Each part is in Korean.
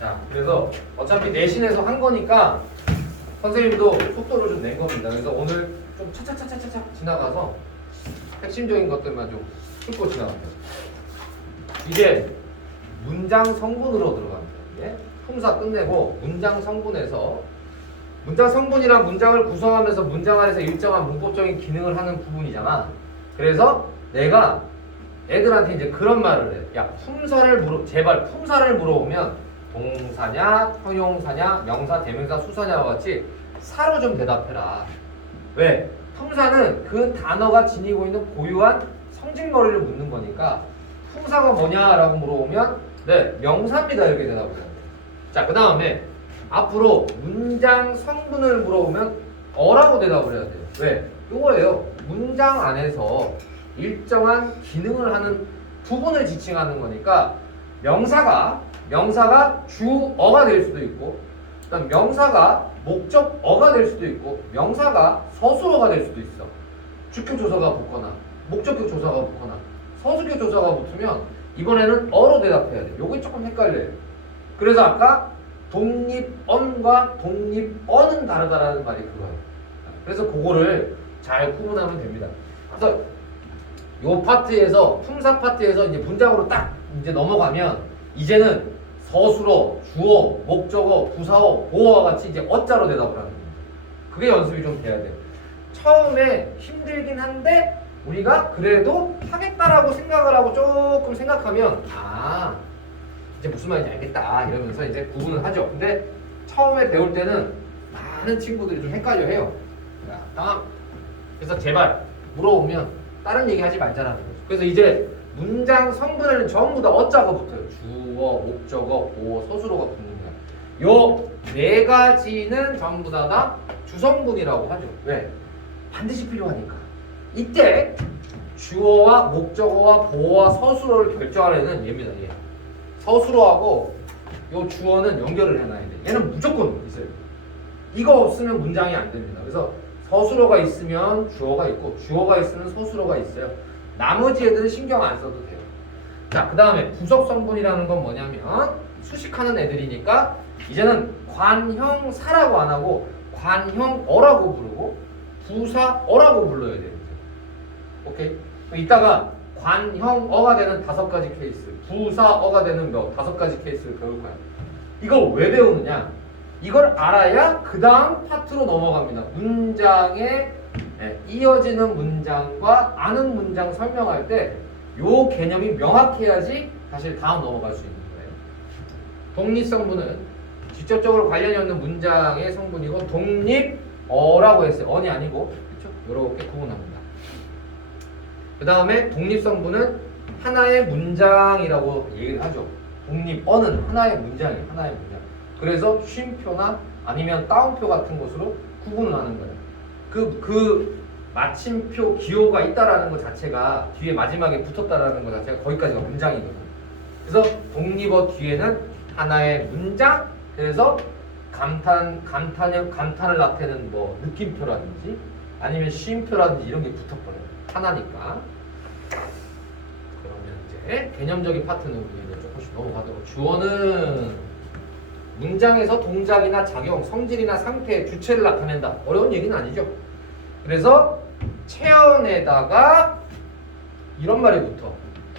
자, 그래서 어차피 내신에서 한 거니까 선생님도 속도를 좀 낸 겁니다. 그래서 오늘 좀 차차차차차 지나가서 핵심적인 것들만 좀 훑고 지나갈게요. 이제 문장 성분으로 들어갑니다. 이게 품사 끝내고 문장 성분에서 문장 성분이란 문장을 구성하면서 문장 안에서 일정한 문법적인 기능을 하는 부분이잖아. 그래서 내가 애들한테 이제 그런 말을 해. 야, 제발 품사를 물어보면 동사냐, 형용사냐, 명사, 대명사, 수사냐와 같이 사로 좀 대답해라. 왜? 품사는 그 단어가 지니고 있는 고유한 성질머리를 묻는 거니까 품사가 뭐냐라고 물어보면 네, 명사입니다. 이렇게 대답을 해야 돼. 자, 그 다음에 앞으로 문장 성분을 물어보면 어라고 대답을 해야 돼요. 왜? 이거예요. 문장 안에서 일정한 기능을 하는 부분을 지칭하는 거니까 명사가 주어가 될 수도 있고 그다음 명사가 목적어가 될 수도 있고 명사가 서술어가 될 수도 있어. 주격 조사가 붙거나 목적격 조사가 붙거나 서술격 조사가 붙으면 이번에는 어로 대답해야 돼. 요게 조금 헷갈려요. 그래서 아까 독립언과 독립어는 다르다라는 말이 그거예요. 그래서 그거를 잘 구분하면 됩니다. 그래서 요 파트에서 품사 파트에서 이제 문장으로 딱 이제 넘어가면 이제는 서술어, 주어, 목적어, 부사어, 보어와 같이 이제 어자로 대답을 하는 겁니다. 그게 연습이 좀 돼야 돼요. 처음에 힘들긴 한데 우리가 그래도 하겠다라고 생각을 하고 조금 생각하면 이제 무슨 말인지 알겠다 이러면서 이제 구분을 하죠. 근데 처음에 배울 때는 많은 친구들이 좀 헷갈려 해요. 그래서 제발 물어보면 다른 얘기 하지 말자라는 거죠. 그래서 이제 문장 성분에는 전부 다 어자가 붙어요. 주어, 목적어, 보어, 서술어가 붙는 거야. 요 네 가지는 전부 다 주성분이라고 하죠. 왜? 반드시 필요하니까. 이때 주어와 목적어와 보어와 서술어를 결정하려는 얘입니다. 얘. 서술어하고 요 주어는 연결을 해놔야 돼. 얘는 무조건 있어요. 이거 없으면 문장이 안 됩니다. 그래서 서술어가 있으면 주어가 있고 주어가 있으면 서술어가 있어요. 나머지 애들은 신경 안 써도 돼요. 자, 그 다음에 부속성분이라는 건 뭐냐면 수식하는 애들이니까 이제는 관형사라고 안 하고 관형어라고 부르고 부사어라고 불러야 돼요. 오케이? 이따가 관형어가 되는 5가지 케이스, 부사어가 되는 5가지 케이스를 배울 거야. 이걸 왜 배우느냐? 이걸 알아야 그 다음 파트로 넘어갑니다. 문장에 이어지는 문장과 아는 문장 설명할 때 요 개념이 명확해야지 사실 다음 넘어갈 수 있는 거예요. 독립성분은 직접적으로 관련이 없는 문장의 성분이고 독립어라고 했어요. 언이 아니고 그렇죠? 이렇게 구분합니다. 그 다음에 독립성분은 하나의 문장이라고 얘기를 하죠. 독립어는 하나의 문장이에요. 하나의 문장. 그래서 쉼표나 아니면 따옴표 같은 것으로 구분을 하는 거예요. 그 마침표 기호가 있다라는 것 자체가 뒤에 마지막에 붙었다라는 것 자체가 거기까지가 문장이거든요. 그래서 독립어 뒤에는 하나의 문장. 그래서 감탄을 나타내는 뭐 느낌표라든지 아니면 쉼표라든지 이런 게 붙어버려요. 하나니까. 그러면 이제 개념적인 파트는 우리 조금씩 넘어가도록. 주어는 문장에서 동작이나 작용, 성질이나 상태, 주체를 나타낸다. 어려운 얘기는 아니죠. 그래서 체언에다가 이런 말이 붙어.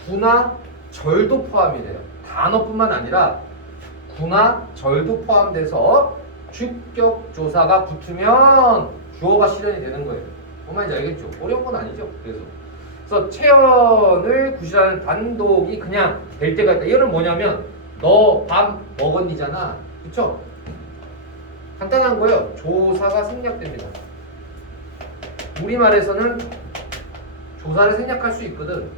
구나 절도 포함이 돼요. 단어뿐만 아니라 구나 절도 포함돼서 주격 조사가 붙으면 주어가 실현이 되는 거예요. 뭔 말인지 알겠죠? 어려운 건 아니죠. 그래서 체언을 구실하는 단독이 그냥 될 때가 있다. 이거는 뭐냐면 너 밥 먹었니잖아. 그쵸? 간단한 거예요. 조사가 생략됩니다. 우리말에서는 조사를 생략할 수 있거든.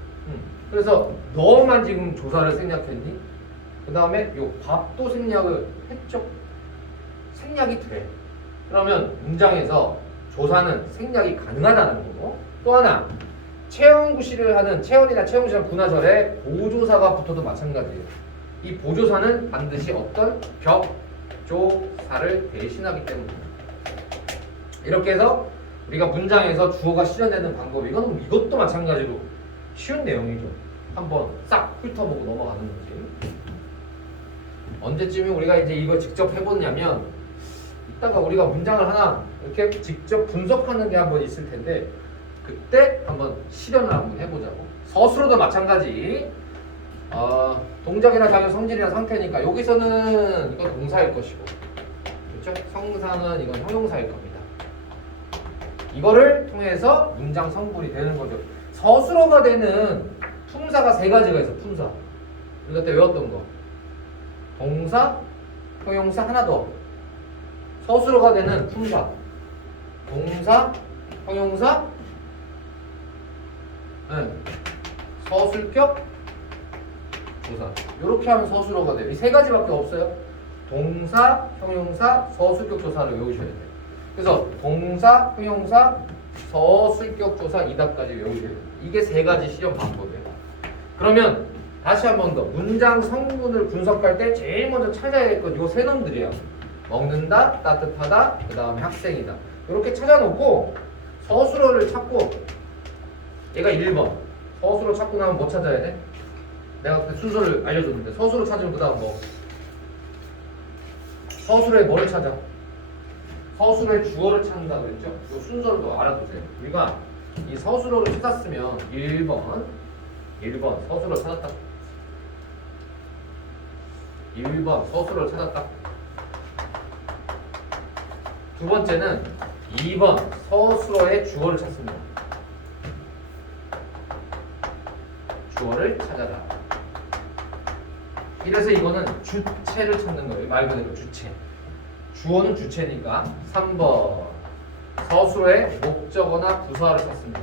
그래서 너만 지금 조사를 생략했니? 그 다음에 요 밥도 생략을 했죠. 생략이 돼. 그러면 문장에서 조사는 생략이 가능하다는 거고, 또 하나 체언구실을 하는 체언이나 체언구실한 분하절에 보조사가 붙어도 마찬가지예요. 이 보조사는 반드시 어떤 격조사를 대신하기 때문입니다. 이렇게 해서 우리가 문장에서 주어가 실현되는 방법이 이것도 마찬가지로 쉬운 내용이죠. 한번 싹 훑어보고 넘어가는 거지. 언제쯤에 우리가 이제 이걸 직접 해보냐면 이따가 우리가 문장을 하나 이렇게 직접 분석하는 게 한번 있을 텐데 그때 한번 실현을 한번 해보자고. 서술어도 마찬가지. 동작이나 장애 성질이나 상태니까 여기서는 이건 동사일 것이고, 그렇죠? 성사는 이건 형용사일 겁니다. 이거를 통해서 문장 성분이 되는 거죠. 서술어가 되는 품사가 세 가지가 있어. 품사. 우리가 그때 외웠던 거. 동사, 형용사 하나 더. 서술어가 되는 품사. 동사, 형용사, 서술격, 조사. 이렇게 하면 서술어가 돼요. 이 세 가지밖에 없어요. 동사, 형용사, 서술격, 조사를 외우셔야 돼요. 그래서 동사, 형용사, 서술격, 조사 2답까지 외우셔야 돼요. 이게 세 가지 시험 방법이에요. 그러면 다시 한 번 더 문장 성분을 분석할 때 제일 먼저 찾아야 될 건 요 세 놈들이에요. 먹는다, 따뜻하다, 그 다음에 학생이다. 이렇게 찾아놓고 서술어를 찾고, 얘가 1번 서술어 찾고 나면 뭐 찾아야 돼? 내가 그때 순서를 알려줬는데 서술어 찾으면 그 다음 뭐? 서술어에 뭐를 찾아? 서술어의 주어를 찾는다고 그랬죠? 이 순서를 또 알아두세요. 우리가 이 서술어를 찾았으면 1번 서술어 찾았다. 1번 서술어를 찾았다. 두 번째는 2번 서술어의 주어를 찾습니다. 주어를 찾아라. 이래서 이거는 주체를 찾는 거예요. 말 그대로 주체. 주어는 주체니까 3번 서술어의 목적어나 부사를 찾습니다.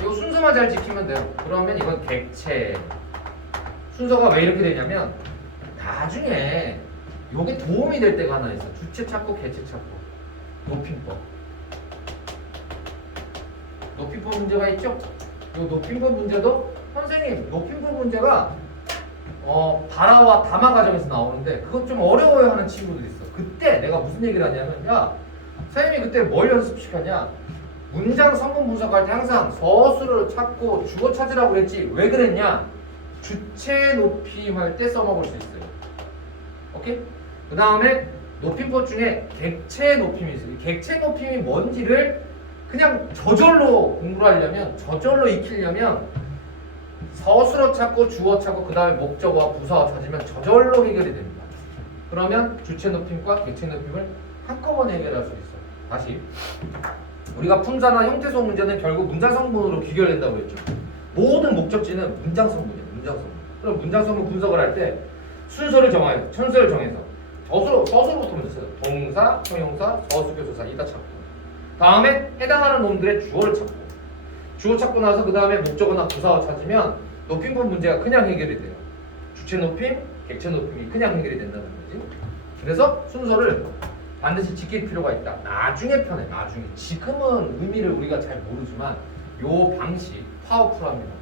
이 순서만 잘 지키면 돼요. 그러면 이건 객체. 순서가 왜 이렇게 되냐면 나중에 요게 도움이 될 때가 하나 있어. 주체 찾고 객체 찾고. 높임법. 높임법 문제가 있죠? 요 높임법 문제도 선생님 높임법 문제가 발화와 담화 과정에서 나오는데 그것 좀 어려워요 하는 친구들이 있어. 그때 내가 무슨 얘기를 하냐면, 야 선생님이 그때 뭘 연습시켰냐, 문장 성분 분석할 때 항상 서술을 찾고 주어 찾으라고 그랬지. 왜 그랬냐? 주체 높임 할 때 써먹을 수 있어요. 오케이? 그 다음에 높임법 중에 객체 높임이 있어요. 이 객체 높임이 뭔지를 그냥 저절로 공부를 하려면, 저절로 익히려면 서술어 찾고 주어 찾고 그 다음에 목적어와 부사어 찾으면 저절로 해결이 됩니다. 그러면 주체 높임과 객체 높임을 한꺼번에 해결할 수 있어요. 다시 우리가 품사나 형태소 문제는 결국 문장 성분으로 귀결된다고 했죠. 모든 목적지는 문장 성분이에요. 문장 성분. 그럼 문장 성분 분석을 할 때 순서를 정해서 서술어부터 먼저 써요. 동사, 형용사, 서술격, 조사 이다 찾고, 다음에 해당하는 놈들의 주어를 찾고, 주어 찾고 나서 그 다음에 목적어나 부사어 찾으면 높임법 문제가 그냥 해결이 돼요. 주체 높임, 객체 높임이 그냥 해결이 된다는 거지. 그래서 순서를 반드시 지킬 필요가 있다. 나중에 편해. 나중에. 지금은 의미를 우리가 잘 모르지만 요 방식 파워풀합니다.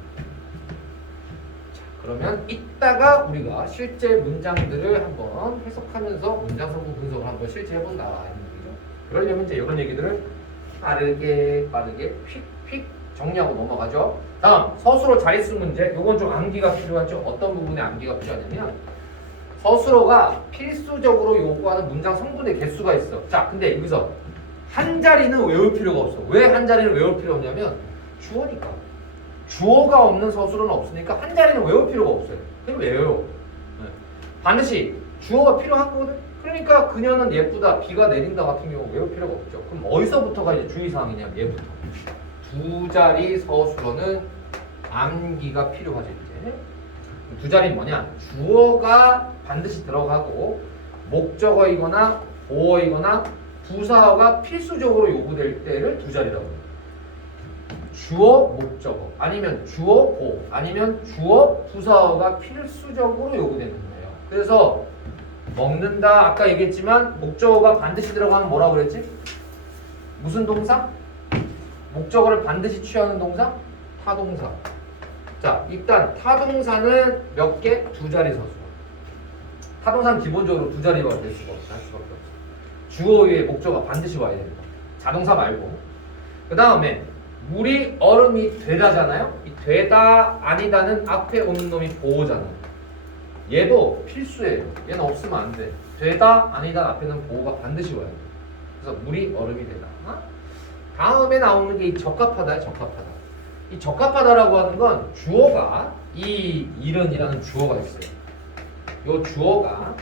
자, 그러면 이따가 우리가 실제 문장들을 한번 해석하면서 문장 성분 분석을 한번 실제 해본다 이런 얘기죠. 그러려면 이제 이런 얘기들을 빠르게 휙휙 정리하고 넘어가죠. 다음 서술어 자릿수 문제. 요건 좀 암기가 필요하죠. 어떤 부분에 암기가 필요하냐면 서술어가 필수적으로 요구하는 문장 성분의 개수가 있어. 자, 근데 여기서 한 자리는 외울 필요가 없어. 왜 한 자리는 외울 필요 없냐면 주어니까. 주어가 없는 서술어는 없으니까 한 자리는 외울 필요가 없어요. 그럼 외워요. 반드시 주어가 필요한 거거든. 그러니까 그녀는 예쁘다, 비가 내린다 같은 경우 외울 필요가 없죠. 그럼 어디서부터가 이제 주의사항이냐면 얘부터. 두 자리 서술어는 암기가 필요하죠. 이제 두 자리는 뭐냐? 주어가 반드시 들어가고 목적어이거나 보어이거나 부사어가 필수적으로 요구될 때를 두 자리라고 해요. 주어, 목적어, 아니면 주어, 보어, 아니면 주어, 부사어가 필수적으로 요구되는 거예요. 그래서 먹는다 아까 얘기했지만 목적어가 반드시 들어가면 뭐라고 그랬지? 무슨 동사? 목적어를 반드시 취하는 동사? 타동사. 자, 일단 타동사는 몇 개? 두 자리 서술어. 타동사는 기본적으로 두 자리가 될 수가 없어. 할 수밖에 없어. 주어 위에 목적어가 반드시 와야 됩니다. 자동사 말고. 그 다음에 물이 얼음이 되다잖아요. 이 되다 아니다는 앞에 오는 놈이 보어잖아. 얘도 필수예요. 얘는 없으면 안 돼. 되다 아니다 앞에는 보호가 반드시 와야 돼. 그래서 물이 얼음이 되다. 다음에 나오는 게 이 적합하다야. 적합하다. 이 적합하다라고 하는 건 주어가 이 일은이라는 주어가 있어요. 요 주어가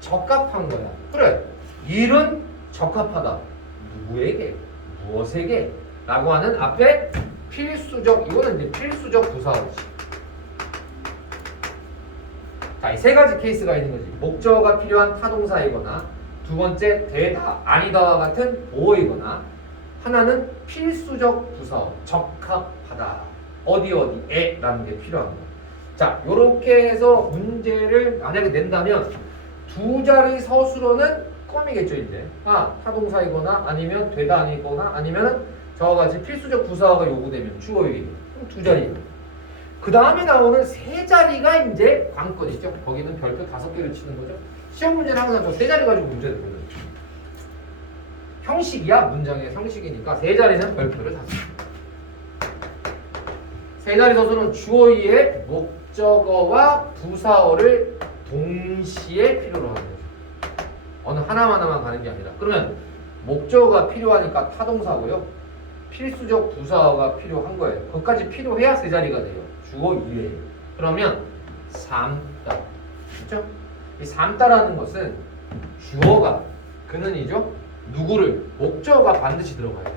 적합한 거야. 그래. 일은 적합하다. 누구에게? 무엇에게? 라고 하는 앞에 필수적, 이거는 이제 필수적 부사어지. 자, 이 세 가지 케이스가 있는 거지. 목적어가 필요한 타동사이거나, 두 번째 되다, 아니다와 같은 보어이거나, 하나는 필수적 부사어, 적합하다. 어디에 라는 게 필요한 거야. 자, 요렇게 해서 문제를 만약에 낸다면 두 자리 서술어는 껌이겠죠, 이제. 타동사이거나 아니면 되다 아니거나 아니면 저와 같이 필수적 부사어가 요구되면 주어이기. 그럼 두 자리. 그 다음에 나오는 세 자리가 이제 관건이죠. 거기는 별표 5개를 치는 거죠. 시험 문제는 항상 저 세 자리 가지고 문제를 보는 거죠. 형식이야. 문장의 형식이니까 세 자리는 별표를 5개. 세 자리 서술은 주어의 목적어와 부사어를 동시에 필요로 하는 거죠. 어느 하나만 가는 게 아니라. 그러면 목적어가 필요하니까 타동사고요. 필수적 부사어가 필요한 거예요. 그것까지 필요해야 세 자리가 돼요. 주어 이외에. 그러면 삼다. 그렇죠? 이 삼다라는 것은 주어가 그는이죠. 누구를 목적어가 반드시 들어가야 돼요.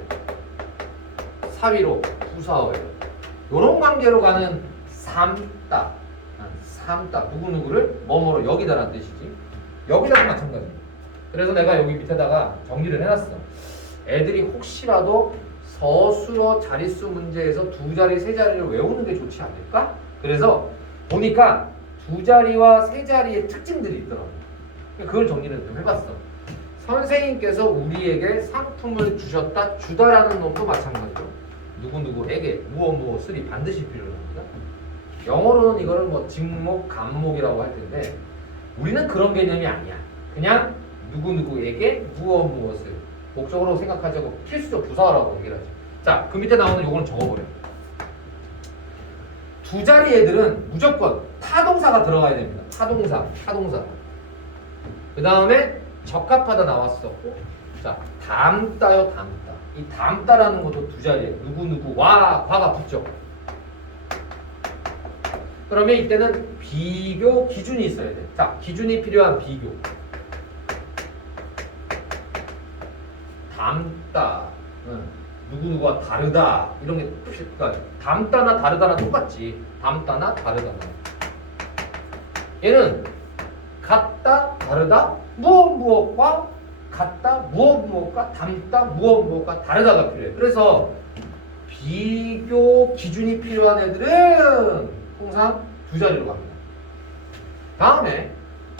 사위로 부사어예요. 이런 관계로 가는 삼다. 삼다. 누구를 뭐뭐로 여기다라는 뜻이지. 여기다도 마찬가지입니다. 그래서 내가 여기 밑에다가 정리를 해놨어. 애들이 혹시라도 서술어 자릿수 문제에서 두 자리, 세 자리를 외우는 게 좋지 않을까? 그래서 보니까 두 자리와 세 자리의 특징들이 있더라고요. 그걸 정리를 좀 해봤어. 선생님께서 우리에게 상품을 주다라는 놈도 마찬가지로 누구에게 무엇을이 반드시 필요합니다. 영어로는 이거를 뭐 직목, 간목이라고 할 텐데 우리는 그런 개념이 아니야. 그냥 누구에게 무엇을 목적으로 생각하자고 필수적 부사라고 얘기를 하죠. 자, 그 밑에 나오는 요거는 적어버려. 두 자리 애들은 무조건 타동사가 들어가야 됩니다. 타동사. 그 다음에 적합하다 나왔었고, 자, 담다요, 담다. 이 담다라는 것도 두 자리에 누구와 과가 붙죠. 그러면 이때는 비교 기준이 있어야 돼. 자, 기준이 필요한 비교. 담다, 누구와 다르다 이런 게 그러니까 담다나 다르다나 똑같지. 담다나 다르다나. 얘는 같다, 다르다, 무엇과 같다, 무엇과 담다, 무엇과 다르다가 필요해. 그래서 비교 기준이 필요한 애들은 항상 두 자리로 갑니다. 다음에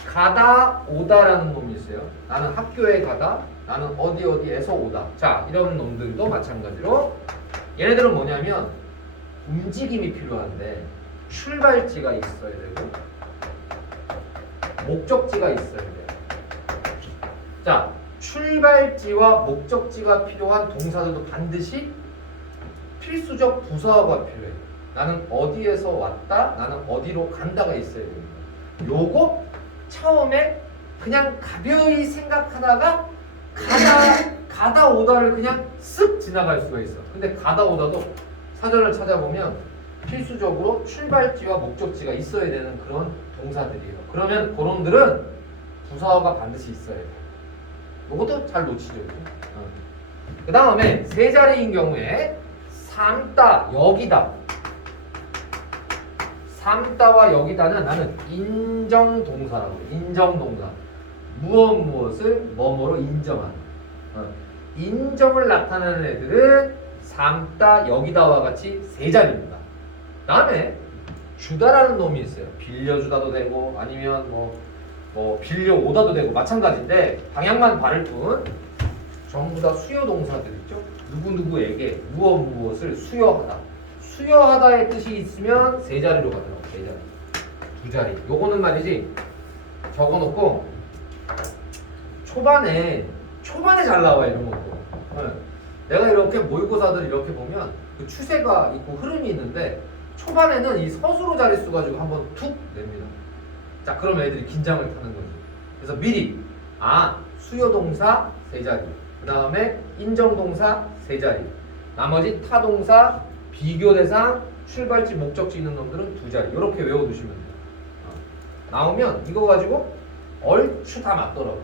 가다, 오다라는 놈이 있어요. 나는 학교에 가다, 나는 어디에서 오다. 자, 이런 놈들도 마찬가지로 얘네들은 뭐냐면 움직임이 필요한데 출발지가 있어야 되고 목적지가 있어야 돼요. 자, 출발지와 목적지가 필요한 동사들도 반드시 필수적 부사어가 필요해요. 나는 어디에서 왔다, 나는 어디로 간다가 있어야 됩니다. 요거 처음에 그냥 가벼이 생각하다가 가다 오다를 그냥 쓱 지나갈 수가 있어. 근데 가다 오다도 사전을 찾아보면 필수적으로 출발지와 목적지가 있어야 되는 그런 동사들이에요. 그러면 그놈들은 부사어가 반드시 있어야 돼요. 이것도 잘 놓치죠. 그 다음에 세 자리인 경우에 삼다, 여기다. 삼다와 여기다는 나는 인정동사라고 해요. 인정동사. 무엇을 뭐뭐로 인정하는. 인정을 나타내는 애들은 삼다, 여기다와 같이 세 자리입니다. 다음에 주다라는 놈이 있어요. 빌려주다도 되고 아니면 뭐 빌려오다도 되고 마찬가지인데 방향만 다를 뿐 전부 다 수요 동사들 있죠. 누구에게 무엇을 수여하다. 수여하다의 뜻이 있으면 세 자리로 가더라고. 세 자리. 두 자리. 요거는 말이지. 적어놓고 초반에 잘 나와 이런 것도. 내가 이렇게 모의고사들 이렇게 보면 그 추세가 있고 흐름이 있는데 초반에는 이 서술어 자릿수 가지고 한번 툭 냅니다. 자, 그럼 애들이 긴장을 타는 거지. 그래서 미리 수요동사 세 자리, 그 다음에 인정동사 세 자리, 나머지 타동사, 비교대상, 출발지, 목적지 있는 놈들은 두 자리. 이렇게 외워두시면 돼요. 나오면 이거 가지고 얼추 다 맞더라고.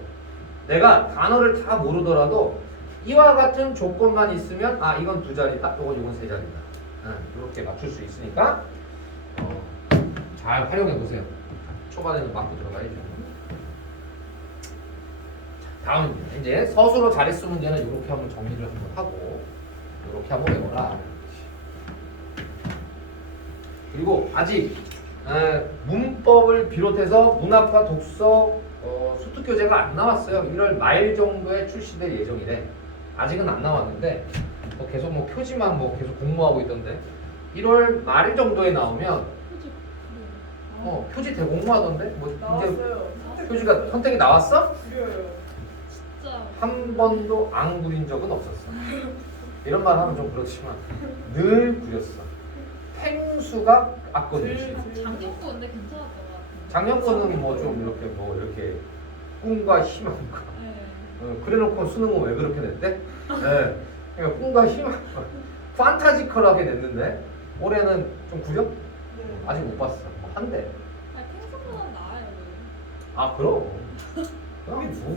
내가 단어를 다 모르더라도 이와 같은 조건만 있으면 이건 두 자리다, 이건 세 자리다. 이렇게 맞출 수 있으니까 잘 활용해 보세요. 초반에는 맞고 들어가야죠. 다음입니다. 이제 서술어 자릿수 문제는 이렇게 한번 정리를 한번 하고 이렇게 한번 외워라. 그리고 아직 문법을 비롯해서 문학과 독서 수특 교재가 안 나왔어요. 1월 말 정도에 출시될 예정이래. 아직은 안 나왔는데 계속 표지만 계속 공모하고 있던데 1월 말 정도에 나오면 표지 대공모하던데 이제 나왔어요. 표지가 선택이 나왔어? 그려요. 진짜 한 번도 안 그린 적은 없었어. 이런 말 하면 좀 그렇지만 늘 그렸어. 펭수가 앞거든요. 작년 거 근데 괜찮았던 것 같아요. 작년 거는 좀 이렇게 꿈과 희망과 네. 그래놓고 수능은 왜 그렇게 냈대? 네. 그러니까 꿈과 희망 판타지컬하게 냈는데 올해는 좀 구려? 네. 아직 못 봤어. 한대. 아니 펭수보다 나아요. 그럼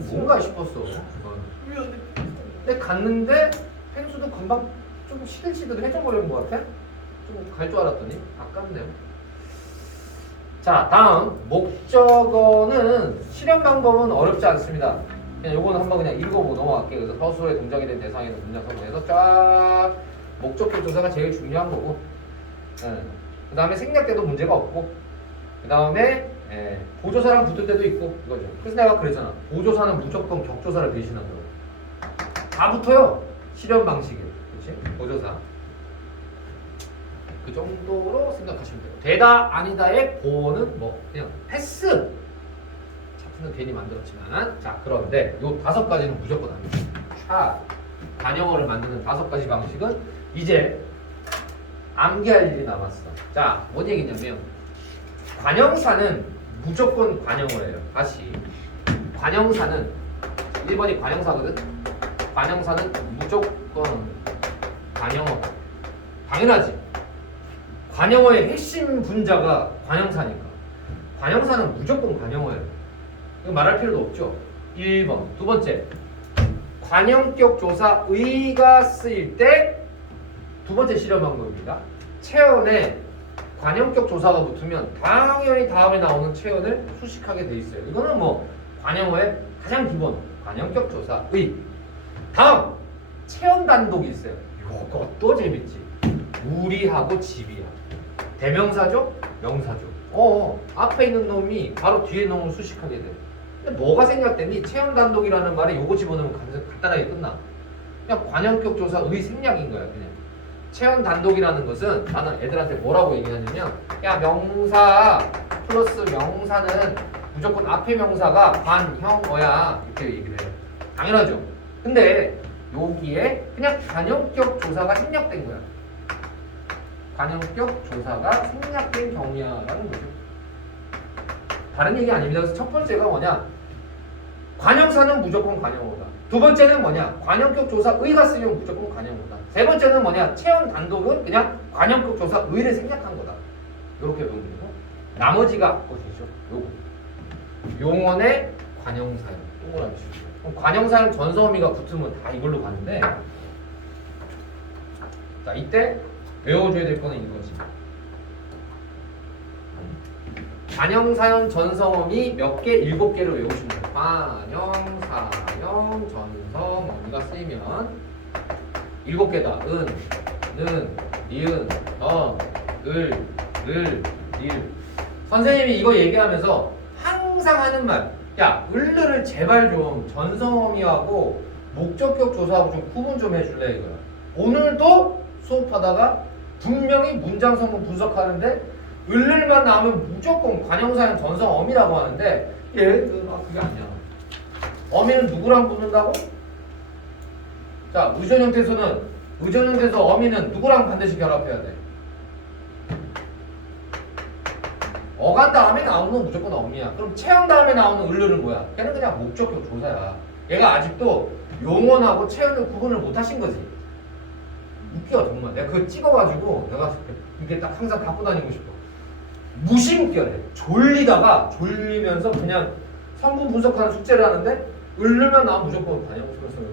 뭔가 싶었어. 우리 언니 근데 갔는데 펭수도 금방 좀 시들시들해져버린 것 같아. 좀 갈 줄 알았더니 아깝네요. 자, 다음 목적어는 실현 방법은 어렵지 않습니다. 그냥 요거는 한번 그냥 읽어보고 넘어갈게요. 그래서 서술의 동작이 된 대상에는 문장 성분에서 쫙 목적격 조사가 제일 중요한 거고, 그 다음에 생략 때도 문제가 없고, 그 다음에 보조사랑 붙을 때도 있고 이거죠. 그래서 내가 그랬잖아. 보조사는 무조건 격조사를 대신한다고. 다 붙어요. 실현 방식에. 그렇지? 보조사. 그 정도로 생각하시면 돼요. 되다 아니다의 보어는 그냥 패스. 차트는 괜히 만들었지만 자, 그런데 요 5가지는 무조건 아닙니다. 관용어를 만드는 5가지 방식은 이제 암기할 일이 남았어. 자, 뭔 얘기냐면 관형사는 무조건 관형어예요. 다시 관형사는 1번이 관형사거든. 관형사는 무조건 관형어다. 당연하지. 관형어의 핵심 분자가 관형사니까. 관형사는 무조건 관형어예요. 이거 말할 필요도 없죠. 1번. 두 번째. 관형격 조사 의가 쓰일 때 두 번째 실현 방법입니다. 체언에 관형격 조사가 붙으면 당연히 다음에 나오는 체언을 수식하게 돼 있어요. 이거는 관형어의 가장 기본 관형격 조사 의. 다음 체언 단독이 있어요. 이것도 재밌지. 우리하고 집이야. 대명사죠? 명사죠. 앞에 있는 놈이 바로 뒤에 놈을 수식하게 돼. 근데 뭐가 생략됐니? 체언 단독이라는 말에 요거 집어넣으면 간단하게 끝나. 그냥 관형격 조사 의 생략인 거야. 그냥 체언 단독이라는 것은 나는 애들한테 뭐라고 얘기하냐면 야, 명사 플러스 명사는 무조건 앞에 명사가 관형어야 이렇게 얘기를 해요. 당연하죠. 근데 여기에 그냥 관형격 조사가 생략된 거야. 관형격 조사가 생략된 경우야라는 거죠. 다른 얘기 아닙니다. 그래서 첫 번째가 뭐냐? 관형사는 무조건 관형어다. 두 번째는 뭐냐? 관형격 조사 의가 쓰면 무조건 관형어다. 세 번째는 뭐냐? 체언 단독은 그냥 관형격 조사 의를 생략한 거다. 이렇게 배우는 거고. 나머지가 것이죠. 요거. 용언의 관형사용. 동그라미 치죠. 그럼 관형사용 전서어미가 붙으면 다 이걸로 가는데, 자, 이때 외워줘야 될 거는 이거지. 관형사용 전성어미 몇 개? 7개를 외우시면 돼요. 관형사용 전성어미가 쓰이면 7개다. 은, 니은, 을, 릴. 선생님이 이거 얘기하면서 항상 하는 말. 야, 을을 제발 좀 전성어미하고 목적격 조사하고 좀 구분 좀 해줄래 이거야. 오늘도 수업하다가 분명히 문장 성분 분석하는데 을만 나오면 무조건 관형사용 전성어미라고 하는데 얘들은 그게 아니야. 어미는 누구랑 붙는다고? 자, 의존 형태에서 어미는 누구랑 반드시 결합해야 돼? 어간 다음에 나오는 건 무조건 어미야. 그럼 체형 다음에 나오는 을르는 뭐야? 걔는 그냥 목적격 조사야. 얘가 아직도 용언하고 체형을 구분을 못 하신 거지. 웃겨 정말. 내가 그거 찍어가지고 내가 이게 딱 항상 갖고 다니고 싶어. 무시무기하네. 졸리면서 그냥 성분 분석하는 숙제를 하는데 을르면 나오면 무조건 관형소설이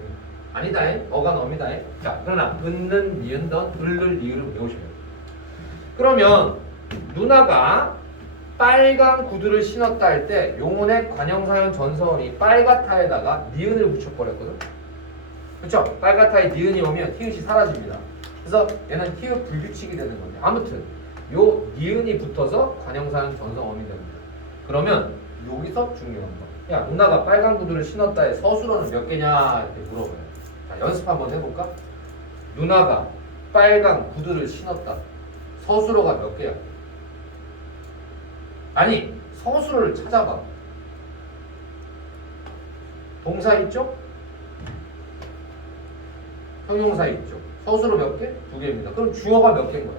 아니다잉. 어간 어미다잉. 자, 그러나 은는 니은던 을를 니을을 외우셔야 돼요. 그러면 누나가 빨간 구두를 신었다 할 때 용언의 관형사형 전서원이 빨갛다에다가 니은을 붙여버렸거든. 그쵸? 빨갛다에 니은이 오면 티읕이 사라집니다. 그래서 얘는 티읕 불규칙이 되는 건데 아무튼 요 니은이 붙어서 관형사형 전서원이 됩니다. 그러면 여기서 중요한 거. 야, 누나가 빨간 구두를 신었다에 서술어는 몇 개냐 이렇게 물어봐요. 자, 연습 한번 해볼까? 누나가 빨간 구두를 신었다. 서술어가 몇 개야? 아니, 서술어를 찾아봐. 동사 있죠? 형용사 있죠? 서술어 몇 개? 2개입니다. 그럼 주어가 몇 개인 거야?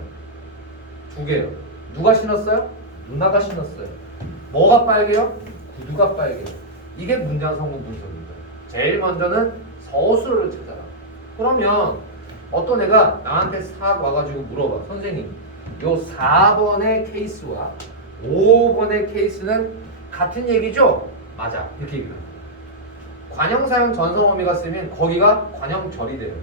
2개예요. 누가 신었어요? 누나가 신었어요. 뭐가 빨개요? 구두가 빨개요. 이게 문장 성분 분석입니다. 제일 먼저는 서술어를 찾아라. 그러면 어떤 애가 나한테 싹 와가지고 물어봐. 선생님, 요 4번의 케이스와 5번의 케이스는 같은 얘기죠? 맞아. 이렇게 얘기합니다. 관형사형 전성어미가 쓰면 거기가 관형절이 돼요.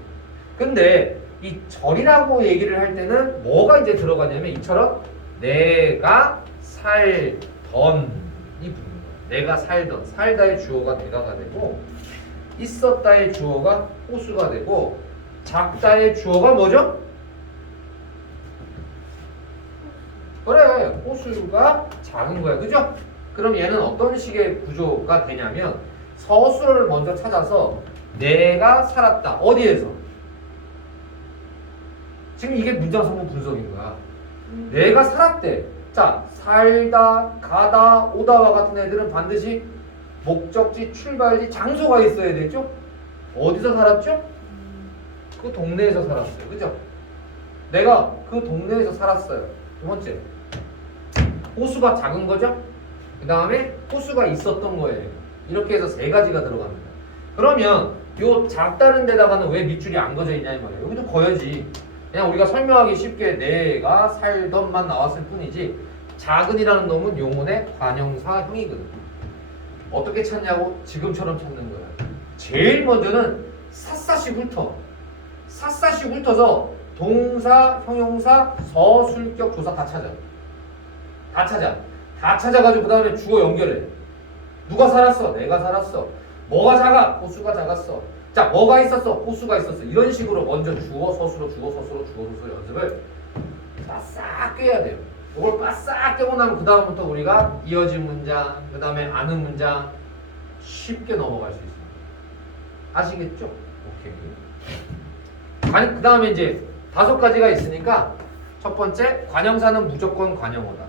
근데 이 절이라고 얘기를 할 때는 뭐가 이제 들어가냐면 이처럼 내가 살던 이 부분. 내가 살던, 살다의 주어가 내가가 되고 있었다의 주어가 호수가 되고 작다의 주어가 뭐죠? 그래, 호수가 작은 거야. 그죠? 그럼 얘는 어떤 식의 구조가 되냐면 서술어를 먼저 찾아서 내가 살았다. 어디에서? 지금 이게 문장 성분 분석인 거야. 내가 살았대. 자, 살다, 가다, 오다와 같은 애들은 반드시 목적지, 출발지, 장소가 있어야 되죠? 어디서 살았죠? 그 동네에서 살았어요. 그죠? 내가 그 동네에서 살았어요. 두 번째, 호수가 작은 거죠? 그 다음에 호수가 있었던 거예요. 이렇게 해서 3가지가 들어갑니다. 그러면 요 작다는 데다가는 왜 밑줄이 안 그어져 있냐 이 말이에요. 여기도 그어야지. 그냥 우리가 설명하기 쉽게 내가 살던만 나왔을 뿐이지 작은이라는 놈은 용언의 관형사형이거든. 어떻게 찾냐고? 지금처럼 찾는 거야. 제일 먼저는 샅샅이 훑어. 샅샅이 훑어서 동사, 형용사, 서술격, 조사 다 찾아. 다 찾아. 다 찾아가지고 그 다음에 주어 연결해. 누가 살았어? 내가 살았어. 뭐가 작아? 호수가 작았어. 자, 뭐가 있었어? 호수가 있었어. 이런 식으로 먼저 주어, 서술어, 주어, 서술어, 주어, 서술어 연습을 바싹 꿰야 돼요. 이걸 바싹 꿰고 나면 그 다음부터 우리가 이어진 문장, 그 다음에 아는 문장 쉽게 넘어갈 수 있습니다. 아시겠죠? 오케이. 그 다음에 이제 5가지가 있으니까 첫 번째, 관형사는 무조건 관형어다.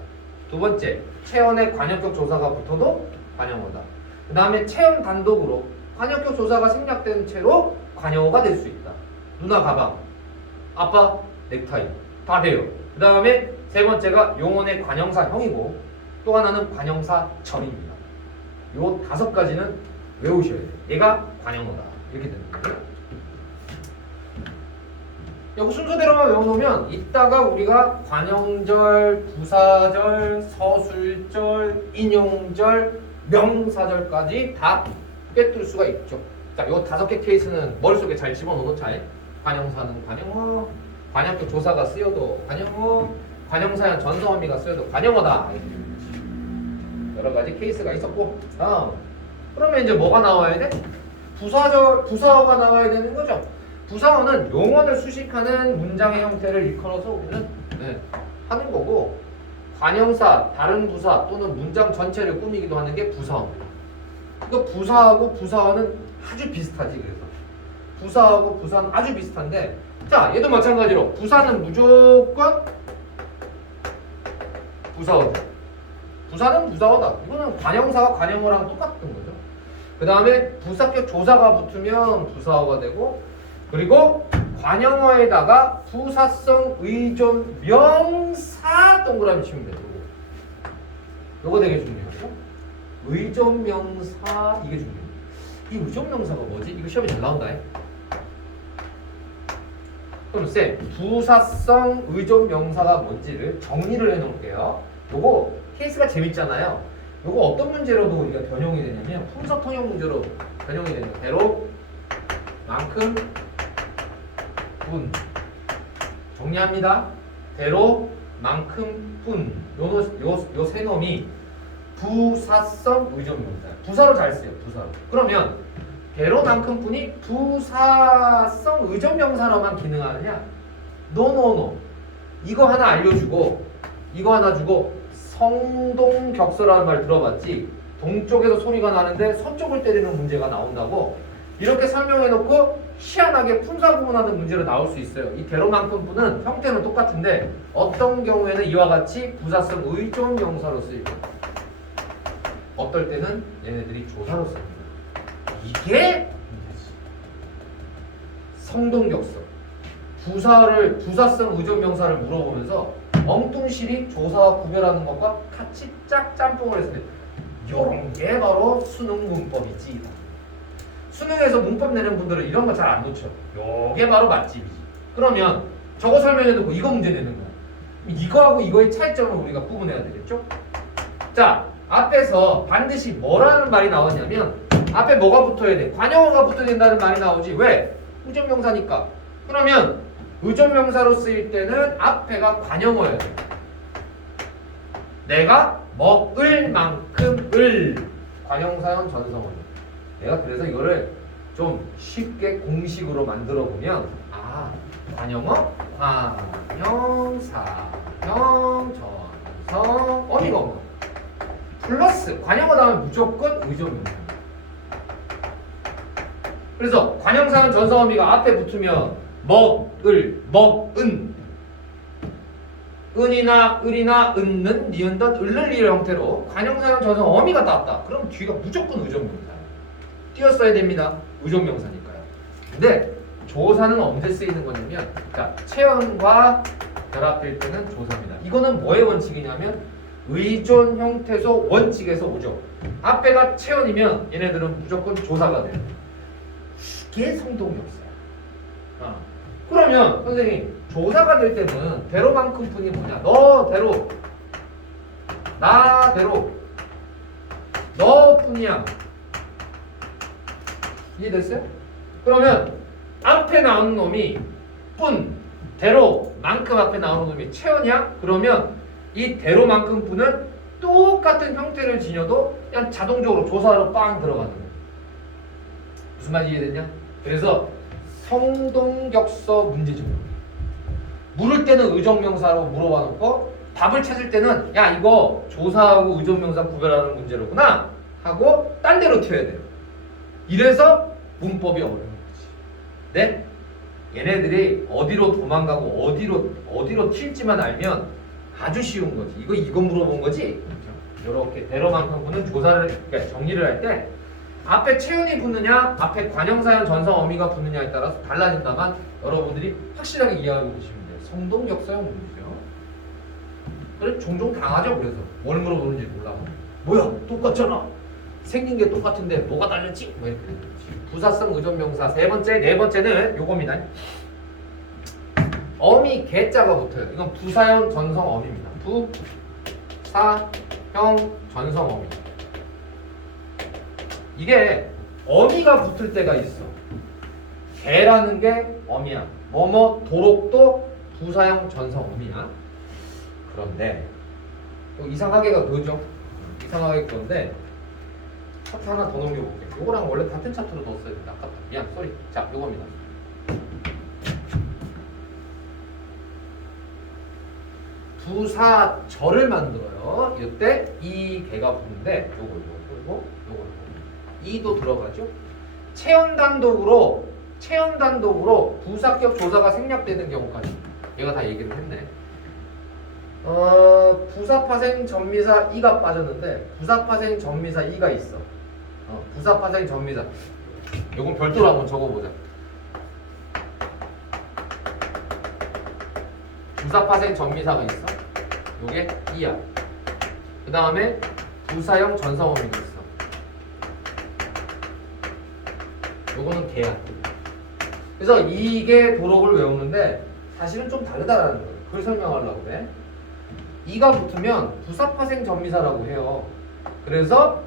두 번째, 체언의 관형격 조사가 붙어도 관형어다. 그 다음에 체언 단독으로 관형격 조사가 생략된 채로 관형어가 될 수 있다. 누나 가방, 아빠 넥타이 다 돼요. 그 다음에 세 번째가 용언의 관형사형이고 또 하나는 관형사절입니다. 요 5가지는 외우셔야 돼요. 얘가 관형어다. 이렇게 되는 거예요. 여기 순서대로만 외워놓으면 이따가 우리가 관형절, 부사절, 서술절, 인용절, 명사절까지 다 꿰뚫을 수가 있죠. 자, 요 5개 케이스는 머릿속에 잘 집어넣어놓자. 관형사는 관형어, 관형격 조사가 쓰여도 관형어, 관형사형 전성어미가 쓰여도 관형어다. 여러 가지 케이스가 있었고, 그러면 이제 뭐가 나와야 돼? 부사어가 나와야 되는 거죠. 부사어는 용언을 수식하는 문장의 형태를 일컬어서 우리는 하는 거고, 관형사, 다른 부사 또는 문장 전체를 꾸미기도 하는 게 부사어입니다. 그러니까 부사하고 부사어는 아주 비슷하지. 그래서 부사하고 부사는 아주 비슷한데, 자, 얘도 마찬가지로 부사는 무조건 부사어죠. 부사는 부사어다. 이거는 관형사와 관형어랑 똑같은 거죠. 그 다음에 부사격 조사가 붙으면 부사어가 되고, 그리고 관형어에다가 부사성 의존 명사 동그라미 치면 돼요. 요거 되게 중요하죠. 의존명사 이게 중요해요. 이 의존명사가 뭐지? 이거 시험에 잘 나온다. 그럼 쌤 부사성 의존명사가 뭔지를 정리를 해놓을게요. 요거 케이스가 재밌잖아요. 요거 어떤 문제로도 우리가 변형이 되냐면 품사 통역 문제로 변형이 되는 대로 만큼 분 정리합니다. 대로 만큼 분 요 세 놈이 부사성 의존명사 부사로 잘 써요. 부사로. 그러면 대로만큼 분이 부사성 의존명사로만 기능하느냐? 노노노. 이거 하나 알려주고 이거 하나 주고 성동격서라는 말 들어봤지? 동쪽에서 소리가 나는데 서쪽을 때리는 문제가 나온다고 이렇게 설명해놓고 희한하게 품사 구분하는 문제로 나올 수 있어요. 이 대로만큼 분은 형태는 똑같은데 어떤 경우에는 이와 같이 부사성 의존명사로 쓰이고 어떨 때는 얘네들이 조사로 씁니다. 이게 문제지. 성동격서 부사성 의존명사를 물어보면서 엉뚱실이 조사와 구별하는 것과 같이 짝 짬뽕을 했을 때 요런 게 바로 수능 문법이지. 수능에서 문법 내는 분들은 이런 거 잘 안 놓쳐. 요게 바로 맛집이지. 그러면 저거 설명해놓고 이거 문제 내는 거야. 이거하고 이거의 차이점을 우리가 구분해야 되겠죠? 자, 앞에서 반드시 뭐라는 말이 나왔냐면 앞에 뭐가 붙어야 돼? 관용어가 붙어야 된다는 말이 나오지. 왜? 의존명사니까. 그러면 의존명사로 쓰일 때는 앞에가 관용어예요. 내가 먹을 만큼을 관용사형 전성어예요. 내가 그래서 이거를 좀 쉽게 공식으로 만들어 보면 관용어, 관용사형 전성 어미가 없나? 플러스 관용어 다음에 무조건 의존명사. 그래서 관형사는 전성어미가 앞에 붙으면 먹을, 먹은 은이나 을이나 은는, 니은던, 을를 리을 형태로 관형사형 전성어미가 땄다. 그럼 뒤가 무조건 의존명사예요. 띄었어야 됩니다. 의존명사니까요. 근데 조사는 언제 쓰이는 거냐면 그러니까 체언과 결합될 때는 조사입니다. 이거는 뭐의 원칙이냐면 의존 형태소 원칙에서 오죠. 앞에가 체언이면 얘네들은 무조건 조사가 돼요. 이게 성동격서야. 그러면 선생님 조사가 될 때는 대로만큼 분이 뭐냐? 너 대로, 나 대로, 너 뿐이야. 이해됐어요? 그러면 앞에 나오는 놈이 뿐, 대로, 만큼 앞에 나오는 놈이 체언이야? 그러면 이 대로만큼 분은 똑같은 형태를 지녀도 그냥 자동적으로 조사로 빵 들어가는 거야. 무슨 말인지 이해됐냐? 그래서 성동격서 문제집 물을 때는 의존명사로 물어봐 놓고 답을 찾을 때는 야 이거 조사하고 의존명사 구별하는 문제로구나 하고 딴 데로 튀어야 돼요. 이래서 문법이 어려운 거지. 네? 얘네들이 어디로 도망가고 어디로 튈지만 알면 아주 쉬운 거지. 이거 물어본 거지. 이렇게 대로만큼 분은 조사를 그러니까 정리를 할 때 앞에 체온이 붙느냐, 앞에 관형사형 전성어미가 붙느냐에 따라서 달라진다만 여러분들이 확실하게 이해하고 계시면 돼요. 성동격서형 문제죠. 그래 종종 당하죠. 그래서 뭘 물어보는지 몰라. 뭐야 똑같잖아. 생긴 게 똑같은데 뭐가 다르지? 뭐 이렇게 되는 거지. 부사성 의존명사 세 번째, 네 번째는 요겁니다. 어미 개자가 붙어요. 이건 부사형 전성어미입니다. 부사형 전성어미. 이게 어미가 붙을 때가 있어. 개라는 게 어미야. 뭐뭐 도록도 부사형 전성어미야. 그런데 또 이상하게가 그거죠. 이상하게 그건데 차트 하나 더 넘겨볼게. 요거랑 원래 같은 차트로 넣었어야 된다. 아깝다. 미안, 쏘리. 자, 요겁니다. 부사절을 만들어요. 이때 이 개가 붙는데 요거 이도 들어가죠. 체언 단독으로 부사격 조사가 생략되는 경우까지 얘가 다 얘기를 했네. 부사파생 전미사 이가 빠졌는데 부사파생 전미사 이가 있어. 부사파생 전미사 요건 별도로 한번 적어보자. 부사파생 전미사가 있어. 요게 이야. 그 다음에 부사형 전성어민이 있어. 요거는 개야. 그래서 이게 도록을 외우는데 사실은 좀 다르다라는 거예요. 그걸 설명하려고 그래. 이가 붙으면 부사파생 전미사라고 해요. 그래서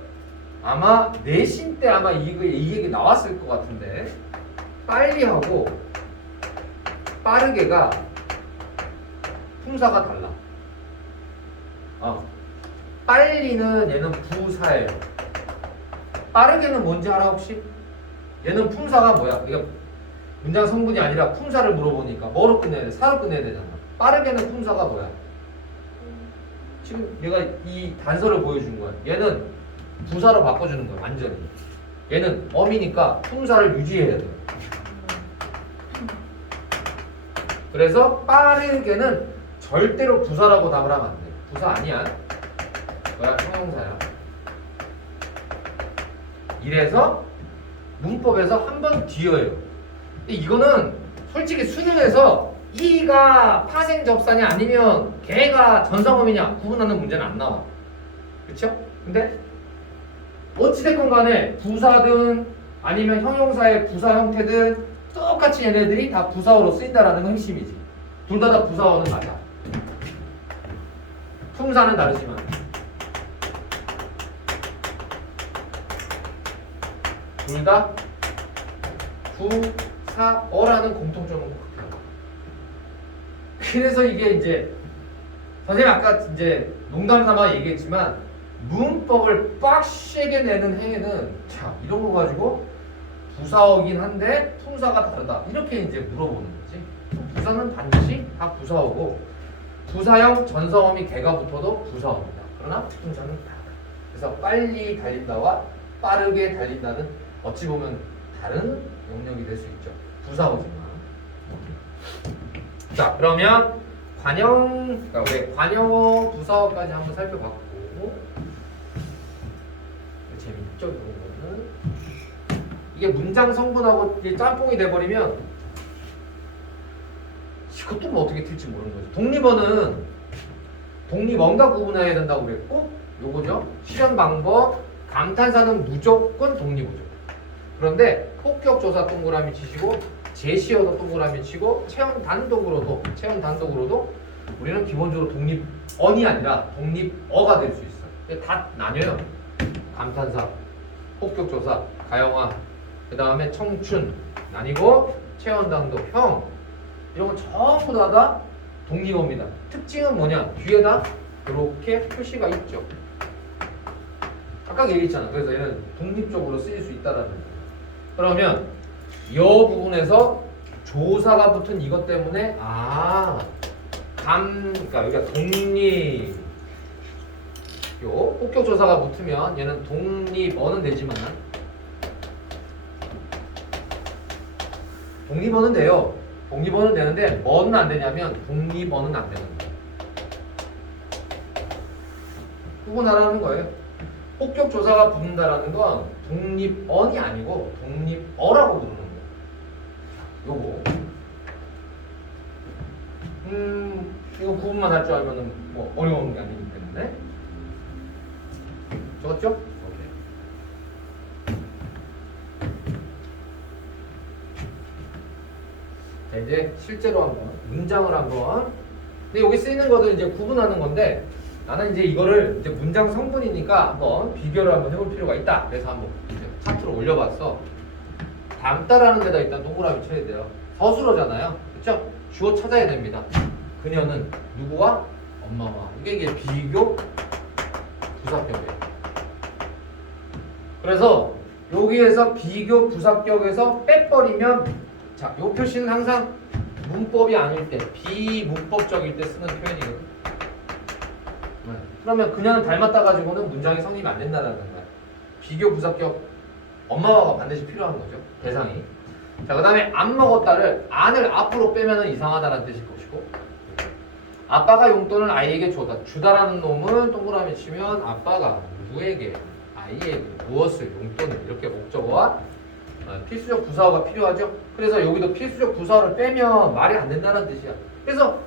아마 내신 때 아마 이 얘기 나왔을 것 같은데 빨리 하고 빠르게가 품사가 달라. 빨리는 얘는 부사예요. 빠르게는 뭔지 알아 혹시? 얘는 품사가 뭐야? 이게 문장 성분이 아니라 품사를 물어보니까 뭐로 끝내야 돼? 사로 끝내야 되잖아. 빠르게는 품사가 뭐야? 지금 내가 이 단서를 보여준 거야. 얘는 부사로 바꿔주는 거야. 완전히. 얘는 어미니까 품사를 유지해야 돼. 그래서 빠르게는 절대로 부사라고 답을 하면 안 돼. 부사 아니야. 뭐야? 형용사야. 이래서 문법에서 한 번 뒤어요. 근데 이거는 솔직히 수능에서 이가 파생 접사냐 아니면 걔가 전성어미냐 구분하는 문제는 안 나와. 그쵸? 근데 어찌됐건 간에 부사든 아니면 형용사의 부사 형태든 똑같이 얘네들이 다 부사어로 쓰인다라는 건 핵심이지. 둘 다 부사어는 맞아. 품사는 다르지만. 둘 다 부사어라는 공통점은 같아요. 그래서 이게 이제 선생님 아까 이제 농담 삼아 얘기했지만 문법을 빡세게 내는 행위는 자 이런 거 가지고 부사어긴 한데 품사가 다르다 이렇게 이제 물어보는 거지. 부사는 반드시 다 부사어고 부사형 전성어미 개가 붙어도 부사어입니다. 그러나 품사는 다르다. 그래서 빨리 달린다와 빠르게 달린다는 어찌 보면 다른 영역이 될 수 있죠. 부사어지만. 자 그러면 관형, 그러니까 우리 관형어 부사어까지 한번 살펴봤고 재밌죠 이런 거는. 이게 문장 성분하고 이게 짬뽕이 돼버리면 이것도 뭐 어떻게 틀지 모르는 거죠. 독립어는 독립어인가 구분해야 된다고 그랬고 요거죠. 실현 방법 감탄사는 무조건 독립어죠. 그런데 폭격조사 동그라미 치시고 제시어도 동그라미 치고 체험 단독으로도 우리는 기본적으로 독립어이 아니라 독립어가 될 수 있어요. 다 나뉘어요. 감탄사, 폭격조사, 가영화, 그 다음에 청춘 나뉘고 체험단독, 형 이런 거 전부 다 독립어입니다. 특징은 뭐냐? 뒤에다 이렇게 표시가 있죠. 아까 얘기했잖아. 그래서 얘는 독립적으로 쓰일 수 있다라는 거예요. 그러면 이 부분에서 조사가 붙은 이것 때문에 그러니까 여기가 독립 폭격 조사가 붙으면 얘는 독립어는 되지만 독립어는 돼요. 독립어는 되는데 뭐는 안 되냐면 독립어는 안 되는 거예요. 구분하라는 거예요. 폭격 조사가 붙는다라는 건 독립어이 아니고 독립어라고 부르는 거예요. 요거 이거 구분만 할 줄 알면은 뭐 어려운 게 아니기 때문에 적었죠? 오케이. 자 이제 실제로 한번 문장을 한번. 근데 여기 쓰이는 것들 이제 구분하는 건데 나는 이제 이거를 이제 문장 성분이니까 한번 비교를 한번 해볼 필요가 있다. 그래서 한번 차트로 올려봤어. 닮다라는 데다 일단 동그라미 쳐야 돼요. 서술어잖아요. 그렇죠? 주어 찾아야 됩니다. 그녀는 누구와? 엄마와. 이게 비교 부사격이에요. 그래서 여기에서 비교 부사격에서 빼버리면 자, 요 표시는 항상 문법이 아닐 때 비문법적일 때 쓰는 표현이거든. 네. 그러면 그냥 닮았다 가지고는 문장이 성립이 안 된다는 거야. 비교 부사격 엄마와가 반드시 필요한 거죠. 대상이. 자, 그 다음에 안 먹었다를 안을 앞으로 빼면은 이상하다는 뜻일 것이고 아빠가 용돈을 아이에게 주다라는 놈은 동그라미 치면 아빠가 누구에게 아이에게 무엇을 용돈을 이렇게 목적어와 필수적 부사어가 필요하죠. 그래서 여기도 필수적 부사어를 빼면 말이 안 된다는 뜻이야. 그래서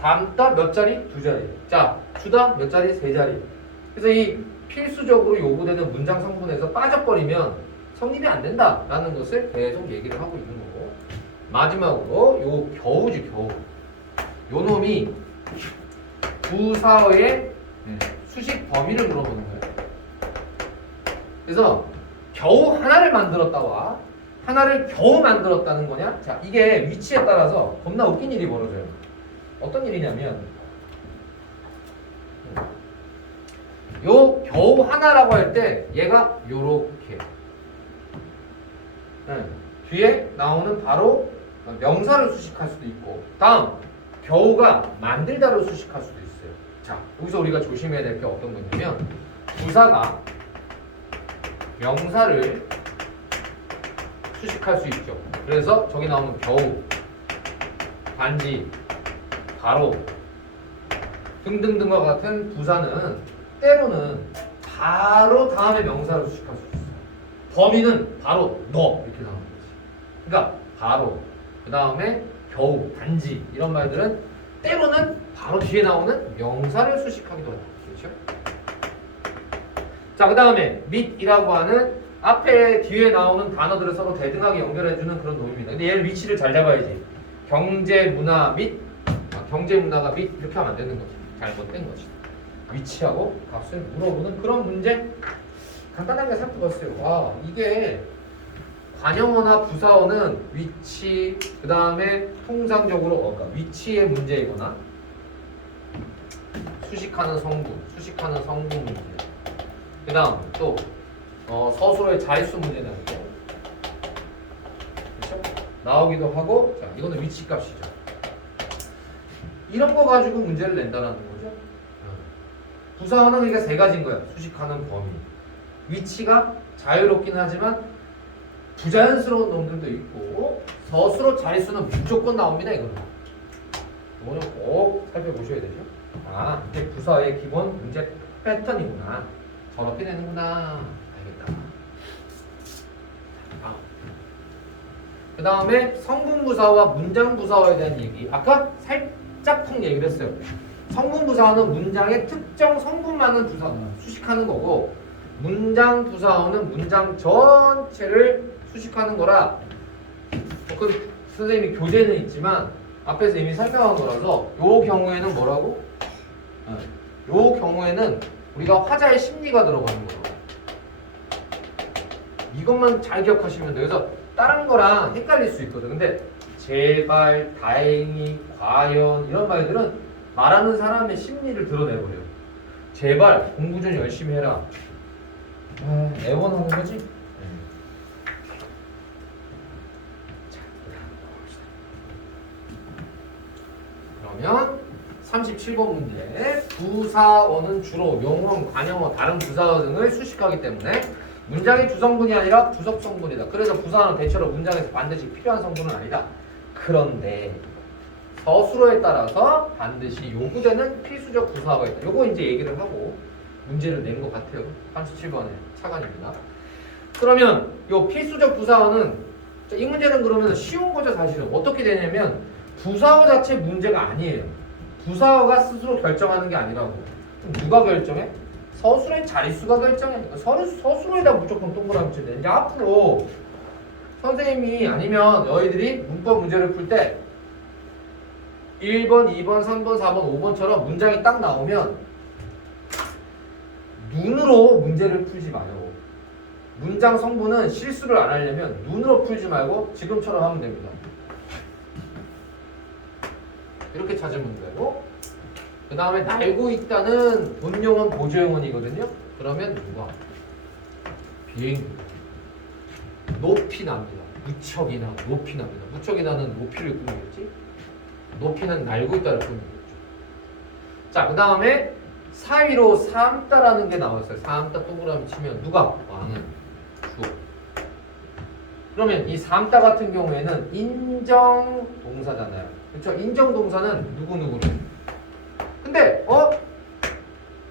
담다 몇 자리? 2자리. 자, 주다 몇 자리? 3자리. 그래서 이 필수적으로 요구되는 문장 성분에서 빠져버리면 성립이 안 된다라는 것을 계속 얘기를 하고 있는 거고. 마지막으로 요 겨우지 겨우. 요 놈이 부사어의 수식 범위를 물어보는 거예요. 그래서 겨우 하나를 만들었다와 하나를 겨우 만들었다는 거냐? 자, 이게 위치에 따라서 겁나 웃긴 일이 벌어져요. 어떤 일이냐면 요 겨우 하나라고 할 때 얘가 요렇게 뒤에 나오는 바로 명사를 수식할 수도 있고 다음 겨우가 만들다로 수식할 수도 있어요. 자, 여기서 우리가 조심해야 될 게 어떤 거냐면 부사가 명사를 수식할 수 있죠. 그래서 저기 나오는 겨우, 단지, 바로 등등등과 같은 부사는 때로는 바로 다음에 명사를 수식할 수 있어요. 범위는 바로 너 이렇게 나오는 거지. 그러니까 바로 그 다음에 겨우, 단지 이런 말들은 때로는 바로 뒤에 나오는 명사를 수식하기도 합니다. 그렇죠? 자, 그 다음에 밑이라고 하는 앞에 뒤에 나오는 단어들을 서로 대등하게 연결해주는 그런 놈입니다. 근데 얘를 위치를 잘 잡아야지. 경제 문화 및 경제 문화가 및 이렇게 하면 안 되는 거지. 잘못된 거지. 위치하고 값을 물어보는 그런 문제 간단하게 살펴봤어요. 와, 이게 관형어나 부사어는 위치, 그 다음에 통상적으로 그러니까 위치의 문제이거나 수식하는 성분 문제. 그 다음 또 서술어의 자릿수 문제 나오고, 그렇죠? 나오기도 하고, 자, 이거는 위치값이죠. 이런 거 가지고 문제를 낸다라는 거죠. 부사어는 그러니까 세 가지인 거야. 수식하는 범위. 위치가 자유롭긴 하지만 부자연스러운 놈들도 있고 서술어 자릿수는 무조건 나옵니다. 이거는. 이거는 꼭 살펴보셔야 되죠. 아, 이게 부사의 기본 문제 패턴이구나. 저렇게 되는구나. 알겠다. 그 다음에 성분부사와 문장부사어에 대한 얘기. 아까 살짝통 얘기를 했어요. 성분부사어는 문장의 특정 성분만을 수식하는 거고 문장부사어는 문장 전체를 수식하는 거라. 그 선생님이 교재는 있지만 앞에서 이미 설명한 거라서 요 경우에는 뭐라고? 요 경우에는 우리가 화자의 심리가 들어가는 거예요. 이것만 잘 기억하시면 돼요. 그래서 다른 거랑 헷갈릴 수 있거든. 근데 제발, 다행히, 과연 이런 말들은 말하는 사람의 심리를 드러내버려요. 제발 공부 좀 열심히 해라. 애원하는 거지? 그러면 37번 문제. 부사어는 주로 용언, 관형어, 다른 부사어 등을 수식하기 때문에 문장의 주성분이 아니라 부속 성분이다. 그래서 부사어는 대체로 문장에서 반드시 필요한 성분은 아니다. 그런데 서술어에 따라서 반드시 요구되는 필수적 부사어가 있다. 요거 이제 얘기를 하고 문제를 낸 것 같아요. 37번의 차관입니다. 그러면 요 필수적 부사어는 이 문제는 그러면 쉬운 거죠. 사실은 어떻게 되냐면 부사어 자체 문제가 아니에요. 부사어가 스스로 결정하는 게 아니라고. 그럼 누가 결정해? 서술의 자릿수가 결정해. 서술에다 무조건 동그라미 쳐야 돼. 이제 앞으로 선생님이 아니면 너희들이 문법 문제를 풀 때 1번, 2번, 3번, 4번, 5번처럼 문장이 딱 나오면 눈으로 문제를 풀지 마요. 문장 성분은 실수를 안 하려면 눈으로 풀지 말고 지금처럼 하면 됩니다. 이렇게 찾으면 되고, 그 다음에 날고 있다는 본용은 보조용언이거든요. 그러면 누가? 비행 높이 납니다. 무척이나 높이 납니다. 무척이나는 높이를 꾸미겠지. 높이는 날고 있다를 꾸미겠죠. 자, 그 다음에 사위로 삼다라는 게 나왔어요. 삼다 동그라미 치면 누가? 왕은 주. 그러면 이 삼다 같은 경우에는 인정 동사잖아요. 그렇죠? 인정 동사는 누구누구를. 근데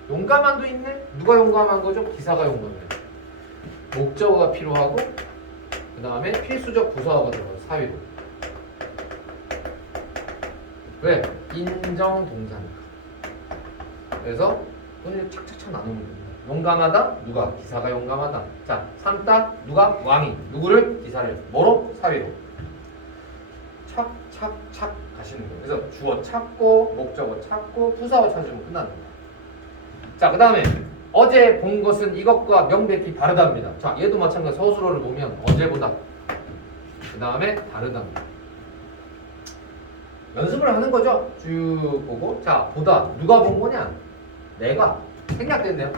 용감한도 있네? 누가 용감한 거죠? 기사가 용감해요. 목적어가 필요하고 그 다음에 필수적 부사어가 들어가요. 사위로. 왜? 인정 동사니까. 그래서 돈을 착착착 나누면 됩니다. 용감하다 누가? 기사가 용감하다. 자, 삼다 누가? 왕이 누구를? 기사를 뭐로? 사위로. 착착착 가시는 거예요. 그래서 주어 찾고 목적어 찾고 부사어 찾으면 끝나는 거예요. 자, 그 다음에 어제 본 것은 이것과 명백히 다르답니다. 자, 얘도 마찬가지. 서술어를 보면 어제보다 그 다음에 다르답니다. 연습을 하는 거죠. 쭉 보고 자, 보다 누가 본 거냐? 내가. 생략됐네요.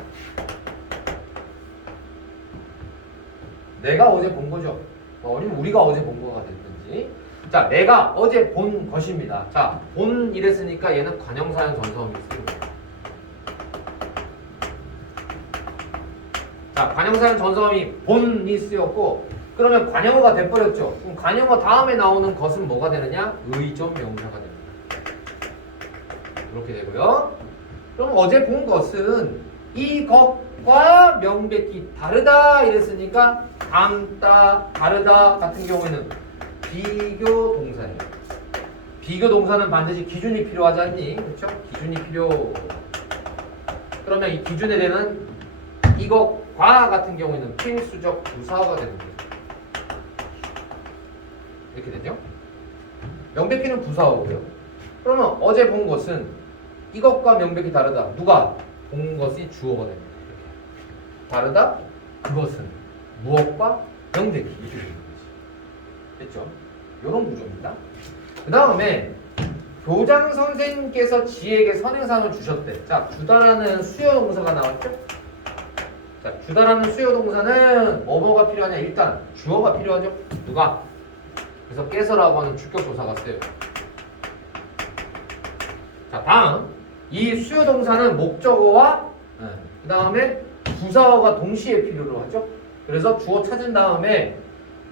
내가 어제 본 거죠. 아니면 우리가 어제 본 거가 됐든지. 자, 내가 어제 본 것입니다. 자, 본 이랬으니까 얘는 관형사형 전서음이 쓰는 거예요. 자, 관형사형 전서음이 본이 쓰였고 그러면 관형어가 돼버렸죠. 그럼 관형어 다음에 나오는 것은 뭐가 되느냐? 의존 명사가 됩니다. 이렇게 되고요. 그럼 어제 본 것은 이것과 명백히 다르다 이랬으니까 닮다, 다르다 같은 경우에는 비교 동사예요. 비교 동사는 반드시 기준이 필요하지 않니? 그렇죠? 기준이 필요. 그러면 이 기준에 대한 이것과 같은 경우에는 필수적 부사가 되는 거예요. 이렇게 되죠? 명백히는 부사어고요. 그러면 어제 본 것은 이것과 명백히 다르다. 누가? 본 것이 주어가 됩니다. 이렇게. 다르다? 그것은 무엇과 명백히 이렇게 되는 거지. 됐죠? 이런 구조입니다. 그 다음에 교장 선생님께서 지에게 선행사항을 주셨대. 자, 주다라는 수요 동사가 나왔죠? 자, 주다라는 수요 동사는 뭐가 필요하냐? 일단 주어가 필요하죠? 누가? 그래서 깨서라고 하는 주격 조사가 써요. 자, 다음 이 수요 동사는 목적어와 그 다음에 부사어가 동시에 필요로 하죠. 그래서 주어 찾은 다음에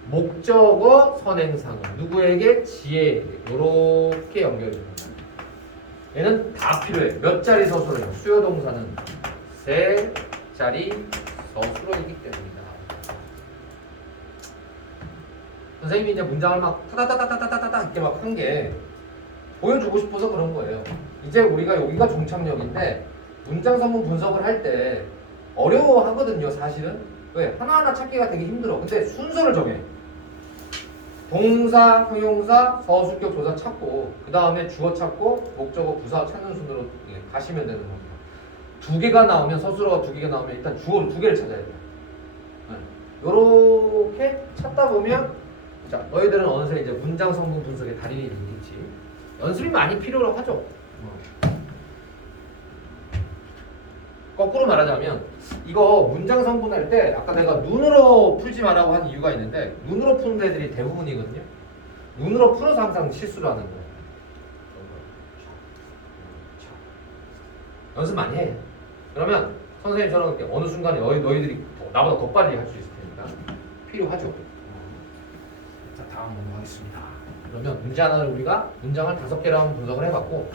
목적어 선행사항 누구에게? 지혜에게 이렇게 연결됩니다. 얘는 다 필요해. 몇 자리 서술어예요? 수요 동사는 세 자리 서술어이기 때문이다. 선생님이 이제 문장을 막 타다다다다다다다 이렇게 막 한 게 보여주고 싶어서 그런 거예요. 이제 우리가 여기가 종착역인데 문장 선문 분석을 할 때 어려워하거든요, 사실은. 왜? 하나하나 찾기가 되게 힘들어. 근데 순서를 정해. 동사, 형용사, 서술격 조사 찾고 그 다음에 주어 찾고 목적어, 부사 찾는 순으로 가시면 되는 겁니다. 두 개가 나오면 서술어가 두 개가 나오면 일단 주어를 두 개를 찾아야 돼요. 요렇게 찾다 보면 자, 너희들은 어느새 이제 문장 성분 분석의 달인이 되겠지. 연습이 많이 필요로 하죠. 거꾸로 말하자면 이거 문장 성분할 때 아까 내가 눈으로 풀지 말라고 한 이유가 있는데 눈으로 푸는 애들이 대부분이거든요. 눈으로 풀어서 항상 실수를 하는 거예요. 연습 많이 해. 그러면 선생님처럼 어느 순간에 너희들이 나보다 더 빨리 할 수 있을 테니까 필요하죠. 자, 다음 넘어가겠습니다. 그러면 문제 하나를 우리가 문장을 5개랑 분석을 해봤고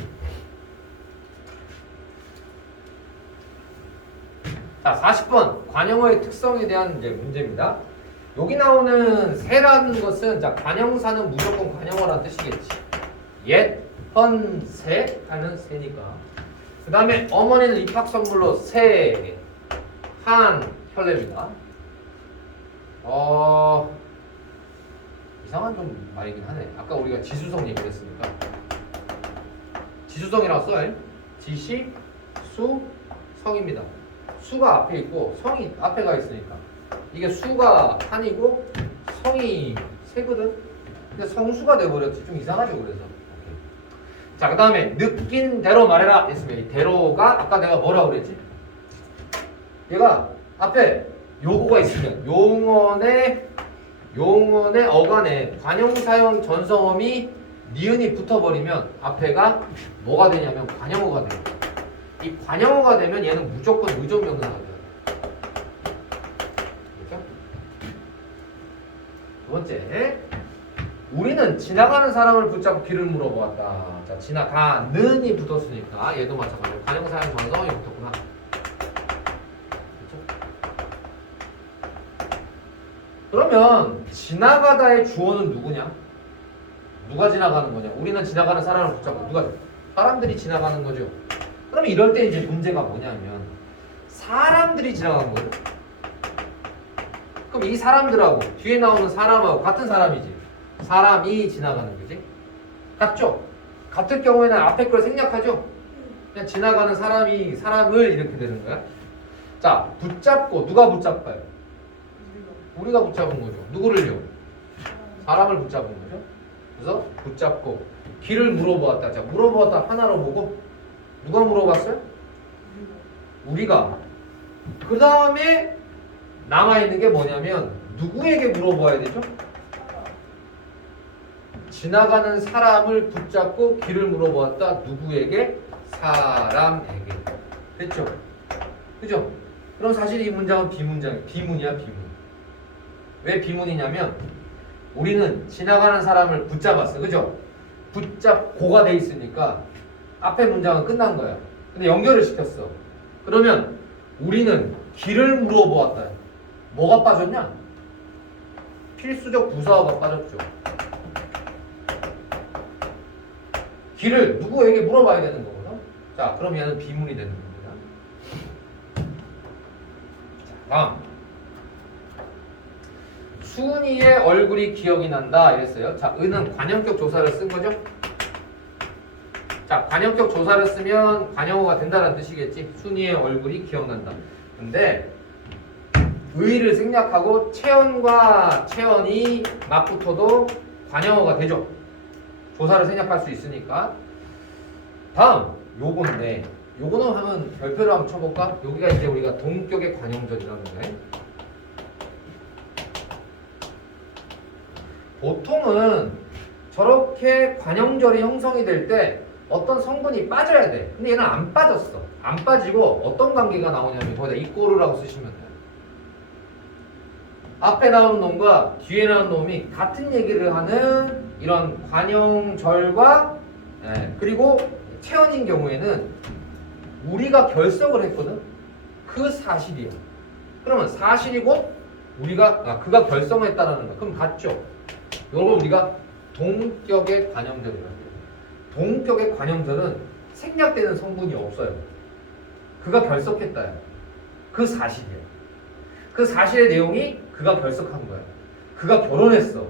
자, 40번 관형어의 특성에 대한 이제 문제입니다. 여기 나오는 새라는 것은 자, 관형사는 무조건 관형어라는 뜻이겠지. 옛, 헌, 새 하는 새니까. 그 다음에 어머니는 입학 선물로 새, 한, 혈례입니다. 이상한 좀 말이긴 하네. 아까 우리가 지수성 얘기를 했으니까 지수성이라고 써요. 지시, 수, 성입니다. 수가 앞에 있고 성이 앞에 가 있으니까 이게 수가 한이고 성이 세거든. 근데 성수가 돼버렸지. 좀 이상하죠. 그래서 자, 그 다음에 느낀 대로 말해라 했으면 이 대로가 아까 내가 뭐라고 그랬지? 얘가 앞에 요거가 있으면 용언의 어간에 관형사형 전성어미 니은이 붙어버리면 앞에가 뭐가 되냐면 관형어가 돼요. 이 관형어가 되면 얘는 무조건 의존명사가 돼요. 그렇죠? 두 번째, 우리는 지나가는 사람을 붙잡고 길을 물어보았다. 자, 지나가는이 붙었으니까 얘도 마찬가지로 관형사형 전성어미 붙었구나. 그러면 지나가다의 주어는 누구냐? 누가 지나가는 거냐? 우리는 지나가는 사람을 붙잡고 누가? 사람들이 지나가는 거죠. 그럼 이럴 때 이제 문제가 뭐냐면 사람들이 지나간 거예요. 그럼 이 사람들하고 뒤에 나오는 사람하고 같은 사람이지. 사람이 지나가는 거지. 같죠? 같을 경우에는 앞에 걸 생략하죠? 그냥 지나가는 사람이 사람을 이렇게 되는 거야. 자, 붙잡고 누가 붙잡아요? 우리가 붙잡은 거죠. 누구를요? 사람을 붙잡은 거죠. 그래서 붙잡고 길을 물어보았다. 자, 물어보았다 하나로 보고 누가 물어봤어요? 우리가. 그 다음에 남아있는 게 뭐냐면 누구에게 물어봐야 되죠? 지나가는 사람을 붙잡고 길을 물어보았다. 누구에게? 사람에게. 됐죠? 그죠? 그럼 사실 이 문장은 비문장이야. 비문이야, 비문. 왜 비문이냐면 우리는 지나가는 사람을 붙잡았어. 그죠? 붙잡고가 돼 있으니까 앞에 문장은 끝난 거야. 근데 연결을 시켰어. 그러면 우리는 길을 물어보았다. 뭐가 빠졌냐? 필수적 부사어가 빠졌죠. 길을 누구에게 물어봐야 되는 거거든. 자, 그럼 얘는 비문이 되는 겁니다. 자, 다음. 순이의 얼굴이 기억이 난다 이랬어요. 자, 은은 관형격 조사를 쓴 거죠. 자, 관형격 조사를 쓰면 관형어가 된다는 뜻이겠지. 순이의 얼굴이 기억난다. 근데 의를 생략하고 체언과 체언이 맞붙어도 관형어가 되죠. 조사를 생략할 수 있으니까. 다음 요건데 요거는 하면 별표로 한번 쳐볼까? 여기가 이제 우리가 동격의 관형절이라는 거예요. 보통은 저렇게 관형절이 형성이 될 때 어떤 성분이 빠져야 돼. 근데 얘는 안 빠졌어. 안 빠지고 어떤 관계가 나오냐면 거기다 이꼬르라고 쓰시면 돼요. 앞에 나오는 놈과 뒤에 나오는 놈이 같은 얘기를 하는 이런 관형절과 그리고 체언인 경우에는 우리가 결석을 했거든. 그 사실이야. 그러면 사실이 곧 우리가 그가 결성했다라는 거. 그럼 같죠. 요걸 우리가 동격의 관형절이라고 해요. 동격의 관형절은 생략되는 성분이 없어요. 그가 결석했다야. 그 사실이야. 그 사실의 내용이 그가 결석한 거야. 그가 결혼했어.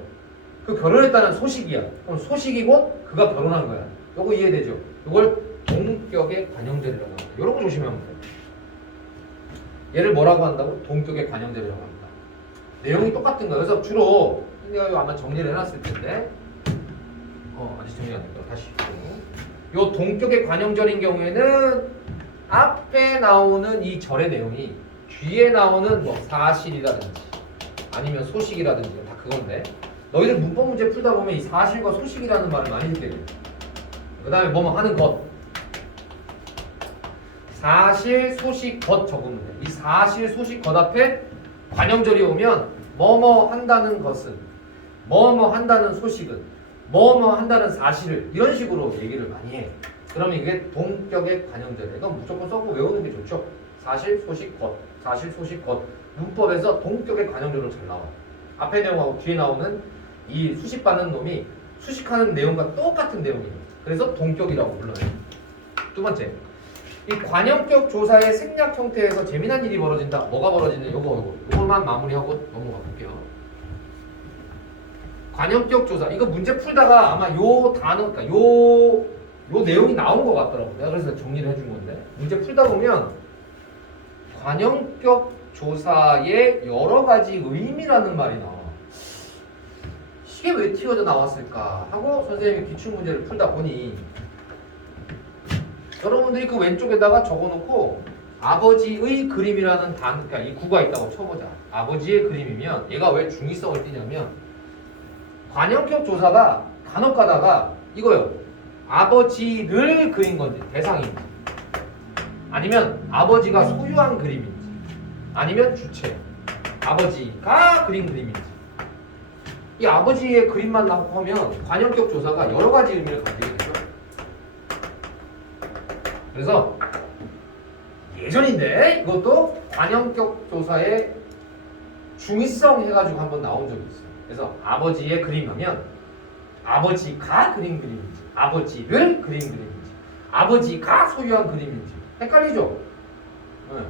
그 결혼했다는 소식이야. 그럼 소식이 곧 그가 결혼한 거야. 요거 이해되죠? 요걸 동격의 관형절이라고 합니다. 요런 거 조심하면 돼요. 얘를 뭐라고 한다고? 동격의 관형절이라고 합니다. 내용이 똑같은 거예요. 그래서 주로 내가 아마 정리를 해놨을 텐데 아직 정리가 안 됐다. 다시 요 동격의 관형절인 경우에는 앞에 나오는 이 절의 내용이 뒤에 나오는 뭐 사실이라든지 아니면 소식이라든지 다 그건데 너희들 문법 문제 풀다 보면 이 사실과 소식이라는 말을 많이 듣게 돼. 그 다음에 뭐뭐 하는 것 사실, 소식, 것 적으면 돼. 이 사실, 소식, 것 앞에 관형절이 오면 뭐뭐 한다는 것은 뭐뭐 한다는 소식은 뭐뭐 한다는 사실을 이런 식으로 얘기를 많이 해. 그러면 이게 동격의 관형절이에요. 이건 무조건 써고 외우는 게 좋죠. 사실, 소식, 것 사실, 소식, 것 문법에서 동격의 관형절로 잘 나와. 앞에 내용하고 뒤에 나오는 이 수식받는 놈이 수식하는 내용과 똑같은 내용이에요. 그래서 동격이라고 불러요. 두 번째, 이 관형격 조사의 생략 형태에서 재미난 일이 벌어진다. 뭐가 벌어지냐? 요거만 마무리하고 넘어가 볼게요. 관형격 조사. 이거 문제 풀다가 아마 요 단어, 그러니까 요 내용이 나온 것 같더라고. 내가 그래서 정리를 해준 건데. 문제 풀다 보면 관형격 조사의 여러 가지 의미라는 말이 나와. 이게 왜 튀어져 나왔을까 하고 선생님이 기출문제를 풀다 보니 여러분들이 그 왼쪽에다가 적어놓고 아버지의 그림이라는 그러니까 이 구가 있다고 쳐보자. 아버지의 그림이면 얘가 왜 중의성을 띠냐면 관형격 조사가 간혹 가다가 이거요. 아버지를 그린 건지 대상인지 아니면 아버지가 소유한 그림인지 아니면 주체 아버지가 그린 그림인지 이 아버지의 그림만 나오고 하면 관형격 조사가 여러 가지 의미를 가지게 되죠. 그래서 예전인데 이것도 관형격 조사의 중의성 해가지고 한번 나온 적이 있어요. 그래서 아버지의 그림 하면 아버지가 그린 그림인지 아버지를 그린 그림인지 아버지가 소유한 그림인지 헷갈리죠? 네.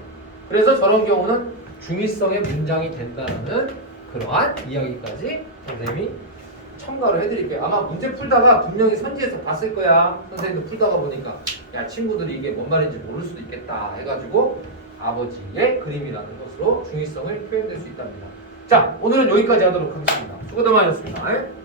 그래서 저런 경우는 중의성의 문장이 된다는 그러한 이야기까지 선생님이 첨가를 해드릴게요. 아마 문제 풀다가 분명히 선지에서 봤을 거야. 선생님도 풀다가 보니까 야 친구들이 이게 뭔 말인지 모를 수도 있겠다 해가지고 아버지의 그림이라는 것으로 중의성을 표현될 수 있답니다. 자 오늘은 여기까지 하도록 하겠습니다. 수고들 많으셨습니다.